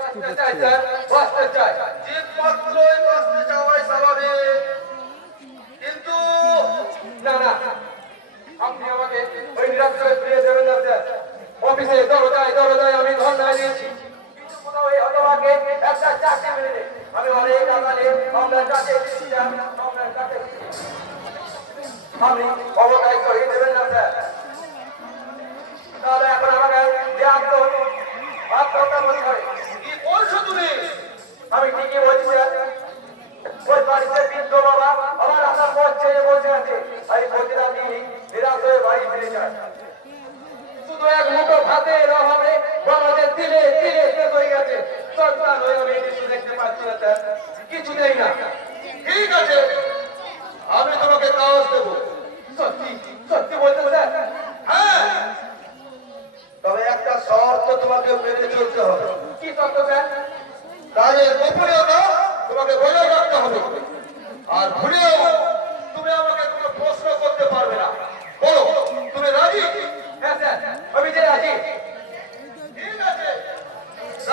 বাঁচতে চাই স্যার, বাঁচতে চাই। জীবমাত্রই বাঁচতে চাওয়াই স্বাভাবিক, কিন্তু না না, আপনি আমাকে ওই নিরাপদে ফিরিয়ে দেবেন না স্যার। অফিসে দরজায় দরজায় আমি ধর্ণা দিয়েছি, কিন্তু কোথাও এই হতভাগে একটা চাকরি মেলেনি। আমি অনেক আগালে আপনার কাছে এসেছি স্যার, আপনার কাছে এসেছি। আপনি অবকাশ করিয়ে দেবেন না স্যার। তাহলে এখন আমাকে যে আত্মহত্যা করতে হবে। কি বলছো তুমি? আমি ঠিকই বলছি স্যার। ওই বাড়িতে বৃদ্ধ বাবা আমার আপনার পথ ছেড়ে বসে আছে। আমি প্রতিটা দিনই নিরাশ হয়ে বাড়ি ফিরে যাই। শুধু এক মুঠো ভাতের অভাবে বাবাদের দিলে দিলে শেষ হয়ে গেছে। সন্তান হয়ে আমি কিছু দেখতে পাচ্ছি না স্যার, কিছু নেই না। ঠিক আছে, আমি তোমাকে কাগজ দেবো। সত্যি সত্যি বলতে স্যার? হ্যাঁ, তবে একটা শর্ত তোমাকে মেনে চলতে হবে। কি সত্য স্যার? কাজের গোপনীয়তা তোমাকে বজায় রাখতে হবে, আর ভুলেও তুমি আমাকে কোনো প্রশ্ন করতে পারবে না। বলো, তুমি রাজি? হ্যাঁ স্যার,